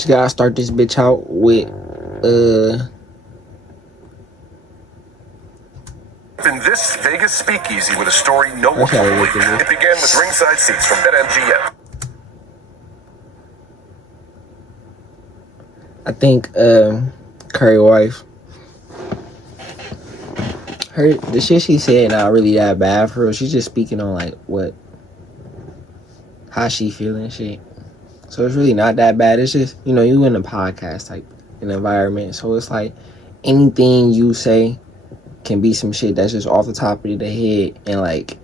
Just gotta start this bitch out with In this Vegas speakeasy with a story no one will believe. It began with ringside seats from BetMGM. I think Curry wife, the shit she said not really that bad for her. She's just speaking on like how she feeling and shit. So it's really not that bad. It's just, you in a podcast type an environment. So it's like anything you say can be some shit that's just off the top of the head, and like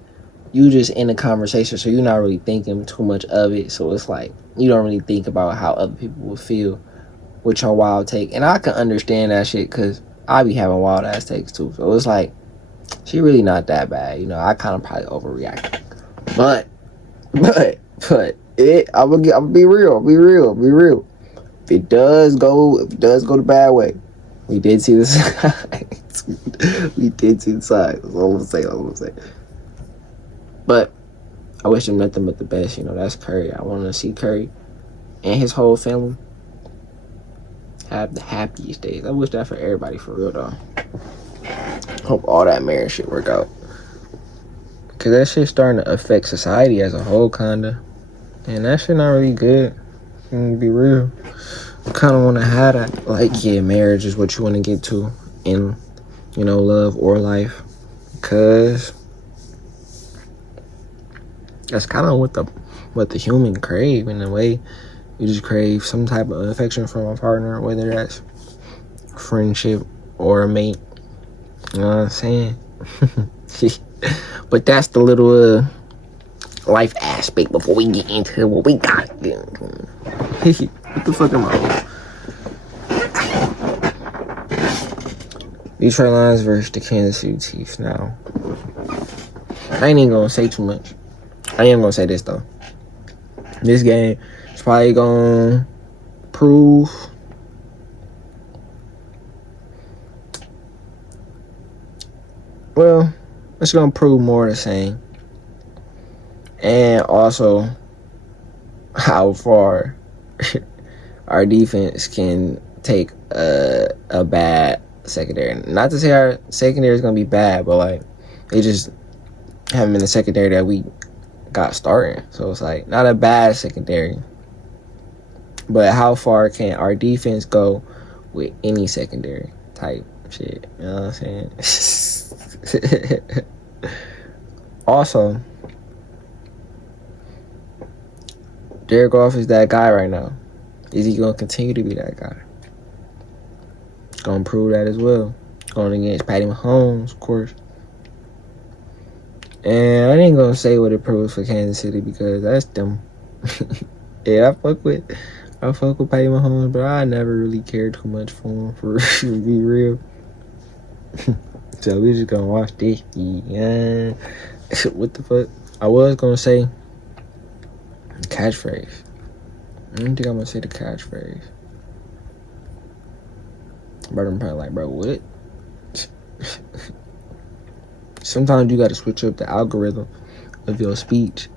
you just in a conversation, so you're not really thinking too much of it. So it's like you don't really think about how other people will feel with your wild take. And I can understand that shit because I be having wild ass takes too. So it's like she really not that bad. I kind of probably overreacting. But I'm gonna be real. If it does go the bad way, we did see the signs. We did see the signs. That's all I'm gonna say. But I wish him nothing but the best. That's Curry. I want to see Curry and his whole family have the happiest days. I wish that for everybody, for real though. Hope all that marriage shit work out. Cause that shit's starting to affect society as a whole, kinda. And that shit not really good. To be real. I kinda wanna have that. Like, yeah, marriage is what you wanna get to in, love or life. Cause that's kinda what the human crave in a way. You just crave some type of affection from a partner, whether that's friendship or a mate. You know what I'm saying? But that's the little life aspect before we get into what we got. What the fuck am I? Detroit Lions versus the Kansas City Chiefs now. I ain't even gonna say too much. I am gonna say this though. This game is probably gonna prove it's gonna prove more the same. And also how far our defense can take a bad secondary. Not to say our secondary is gonna be bad, but like they just haven't been the secondary that we got starting. So it's like not a bad secondary, but how far can our defense go with any secondary type shit? You know what I'm saying? Also, Jared Goff is that guy right now. Is he gonna continue to be that guy? Gonna prove that as well. Going against Patty Mahomes, of course. And I ain't gonna say what it proves for Kansas City because that's them. Yeah, I fuck with Patty Mahomes, but I never really cared too much for him, to be real. So we just gonna watch this. Yeah. What the fuck? I was gonna say catchphrase. I don't think I'm gonna say the catchphrase. But I'm probably like, bro, what? Sometimes you gotta switch up the algorithm of your speech.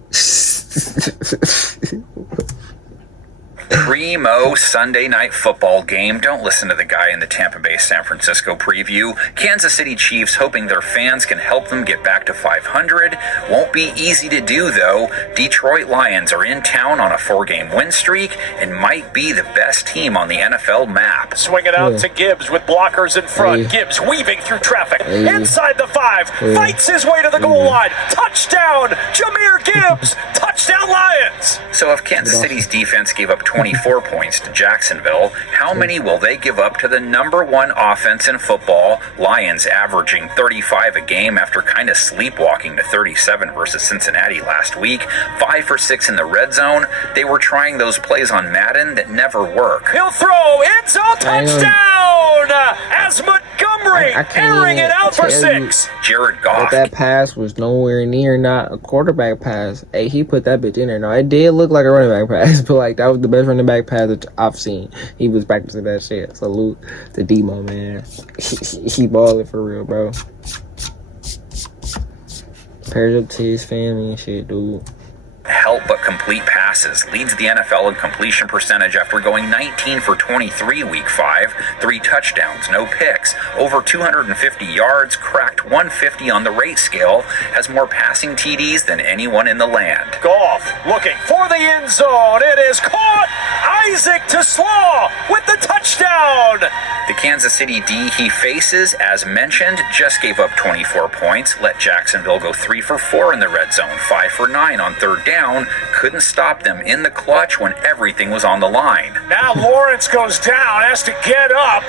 Primo Sunday night football game. Don't listen to the guy in the Tampa Bay San Francisco preview. Kansas City Chiefs hoping their fans can help them get back to 500. Won't be easy to do though. Detroit Lions are in town on a 4-game win streak and might be the best team on the NFL map. Swing it out to Gibbs with blockers in front. Gibbs weaving through traffic. Inside the 5. Fights his way to the goal line. Touchdown, Jahmyr Gibbs. Touchdown Lions. So if Kansas City's defense gave up 24 points to Jacksonville, how many will they give up to the number one offense in football, Lions averaging 35 a game after kind of sleepwalking to 37 versus Cincinnati last week, 5 for 6 in the red zone? They were trying those plays on Madden that never work. He'll throw, end zone touchdown, as Montgomery airing it out for 6. Jared Goff. But that pass was nowhere near not a quarterback pass. Hey, he put that bitch in there. No, it did look like a running back pass, but like that was the best running back pass that I've seen. He was practicing that shit. Salute to Demo, man. He balling for real, bro. Prayers up to his family and shit, dude. help but complete passes, leads the NFL in completion percentage after going 19 for 23 week 5, 3 touchdowns, no picks, over 250 yards, cracked 150 on the rate scale, has more passing TDs than anyone in the land. Goff looking for the end zone. It is caught. Isaac to Slaw with the touchdown. The Kansas City D he faces, as mentioned, just gave up 24 points, let Jacksonville go 3 for 4 in the red zone, 5 for 9 on third down, couldn't stop them in the clutch when everything was on the line. Now Lawrence goes down, has to get up,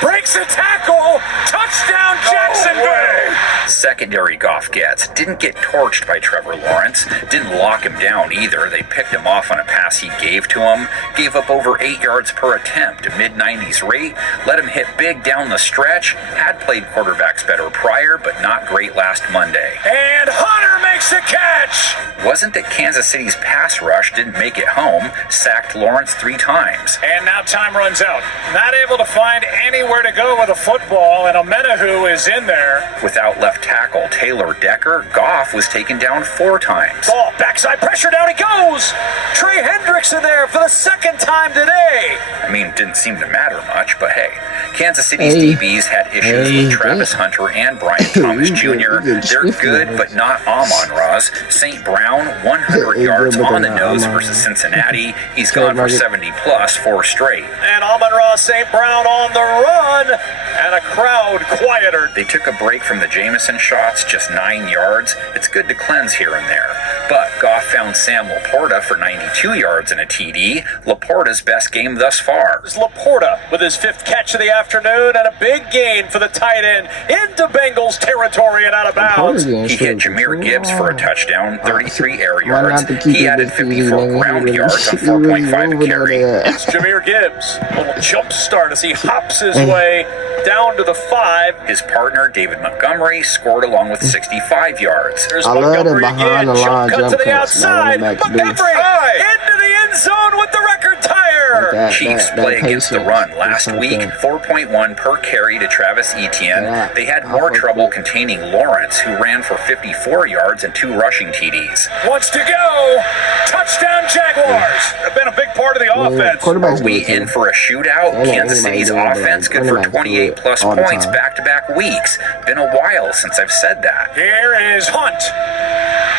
breaks a tackle, touchdown Jacksonville. Secondary Goff gets, didn't get torched by Trevor Lawrence, didn't lock him down either. They picked him off on a pass he gave to him, gave up over 8 yards per attempt, a mid-90s rate, let him hit big down the stretch, had played quarterbacks better prior, but not great last Monday. And Hunter makes the catch. Wasn't that Kansas City's pass rush didn't make it home, sacked Lawrence 3 times. And now time runs out. Not able to find anywhere to go with a football, and Omenahu is in there. Without left tackle Taylor Decker, Goff was taken down 4 times. Goff, backside pressure, down he goes. Trey Hendrickson there for the second time today. I mean, didn't seem to matter much, but hey, Kansas City's DBs had issues with Travis Hunter and Brian Thomas Jr. They're good, but not Amon-Ra's. St. Brown, 100 yards on the nose versus Cincinnati. He's gone for 70 plus 4 straight. And Amon-Ra St. Brown on the run, and a crowd quieter. They took a break from the Jameson shots, just 9 yards. It's good to cleanse here and there. But Goff found Sam Laporta for 92 yards and a TD. Laporta's best game thus far. It's Laporta with his 5th catch of the afternoon and a big gain for the tight end into Bengals territory and out of bounds. He hit Jahmyr Gibbs for a touchdown, 33 air yards. He added 54 ground yards on 4.5 a carry. It's Jahmyr Gibbs. A little jump start as he hops his way down to the 5. His partner, David Montgomery, scored along with 65 yards. There's I love Montgomery them behind again. the line Cut to jump the cuts. outside. Montgomery into the end zone with the record tire. Chiefs play against the run last week, 4.1 per carry to Travis Etienne. They had more trouble containing Lawrence, who ran for 54 yards and 2 rushing TDs. Wants to go. Touchdown Jaguars. Have been a big part of the offense. Are we in for a shootout? Kansas City's offense good for 28 plus points back-to-back weeks. Been a while since I've said that. Here is Hunt.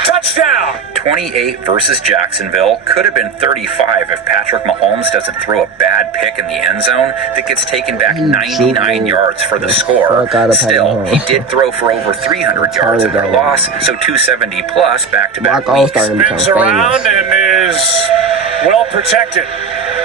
Touchdown. 28 versus Jacksonville. Could have been 35 if Patrick Mahomes doesn't throw a bad pick in the end zone that gets taken back 99 yards for the score. Still, he did throw for over 300 yards in their loss, so 270 plus back-to-back weeks. Spins around and is well protected.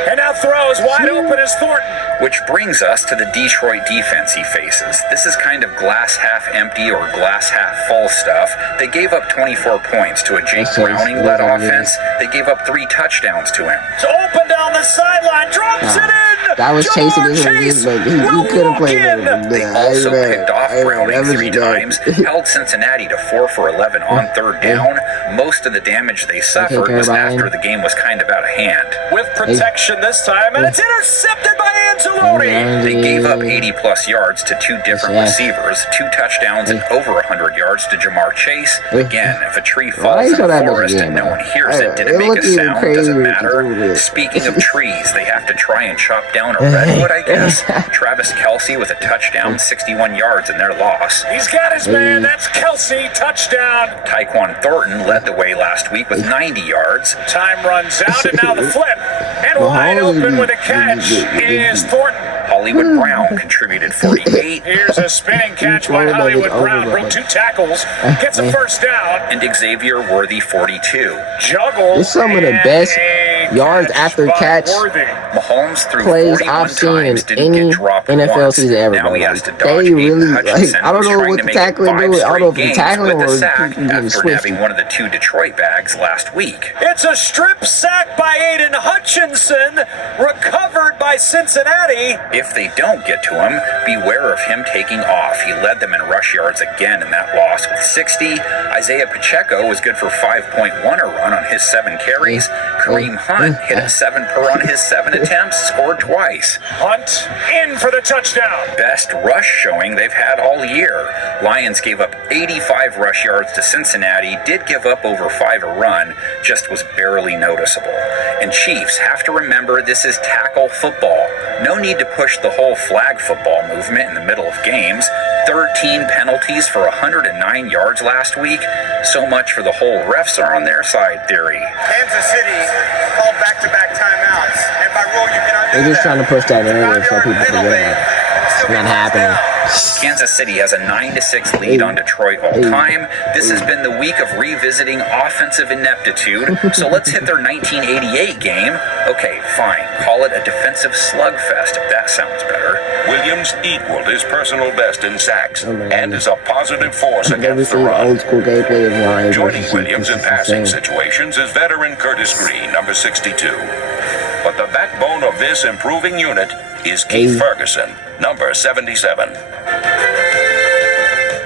And now throws wide open as Thornton. Which brings us to the Detroit defense he faces. This is kind of glass half empty or glass half full stuff. They gave up 24 points to a Jake Browning-led offense. They gave up 3 touchdowns to him. It's open down the sideline, drops it in. I was chasing this one, but he could have played better. They also picked off Browning 3 times, held Cincinnati to 4 for 11 on third down. Most of the damage they suffered was after the game was kind of out of hand. With protection this time, and it's intercepted by Anzalone. They gave up 80 plus yards to 2 different receivers, 2 touchdowns and over 100 yards to Jamar Chase. Again, if a tree falls in the forest and no one hears it, did it make a sound? Doesn't matter. Speaking of trees, they have to try and chop down a redwood, I guess. Travis Kelce with a touchdown, 61 yards in their loss. He's got his man. That's Kelce. Touchdown. Tyquan Thornton led the way last week with 90 yards. Time runs out, and now the flip. And wide open with a catch is Thornton. Hollywood Brown contributed 48. Here's a spinning catch by Hollywood Brown. Broke 2 tackles. Gets a first down. And Xavier Worthy 42. Juggles. It's some of the best yards after catch Mahomes threw plays 41 I've seen in times, didn't any get dropped NFL once. season ever. Now he has to dodge They really, Aiden Hutchinson, I don't who's know trying what to the make it tackling 5 do. I don't know if straight the games tackling with or the sack getting after swifty. nabbing one of the 2 Detroit bags last week. It's a strip sack by Aiden Hutchinson, recovered by Cincinnati. If they don't get to him, beware of him taking off. He led them in rush yards again in that loss with 60. Isaiah Pacheco was good for 5.1 a run on his 7 carries. Kareem Hunt hit a 7 per on his 7 attempts, scored twice. Hunt in for the touchdown. Best rush showing they've had all year. Lions gave up 85 rush yards to Cincinnati, did give up over 5 a run, just was barely noticeable. And Chiefs have to remember this is tackle football. No need to push the whole flag football movement in the middle of games. 13 penalties for 109 yards last week. So much for the whole refs are on their side theory. Kansas City called back-to-back timeouts, and by rule you cannot do They're just that. trying to push that narrative so people forget it. It's not happening. Kansas City has a 9-6 lead on Detroit all time. This has been the week of revisiting offensive ineptitude, so let's hit their 1988 game. Okay, fine, call it a defensive slugfest if that sounds better. Williams equaled his personal best in sacks Oh, man. and is a positive force I've never against the seen run. old school gameplay of Lions Joining versus Williams Chiefs. in It's passing insane. situations is veteran Curtis Green, number 62. But the backbone of this improving unit is Keith Ferguson, number 77.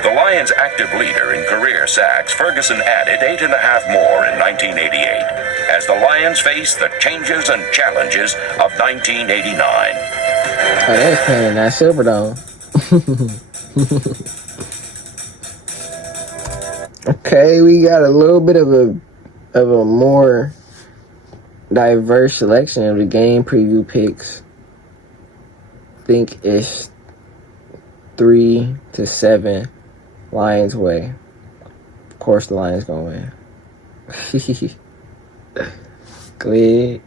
The Lions' active leader in career sacks, Ferguson added 8.5 more in 1988 as the Lions face the changes and challenges of 1989. Oh, they was playing in that Silverdome. Okay, we got a little bit of a more diverse selection of the game preview picks. I think it's 3-7 Lions way. Of course, the Lions gonna win. Go ahead.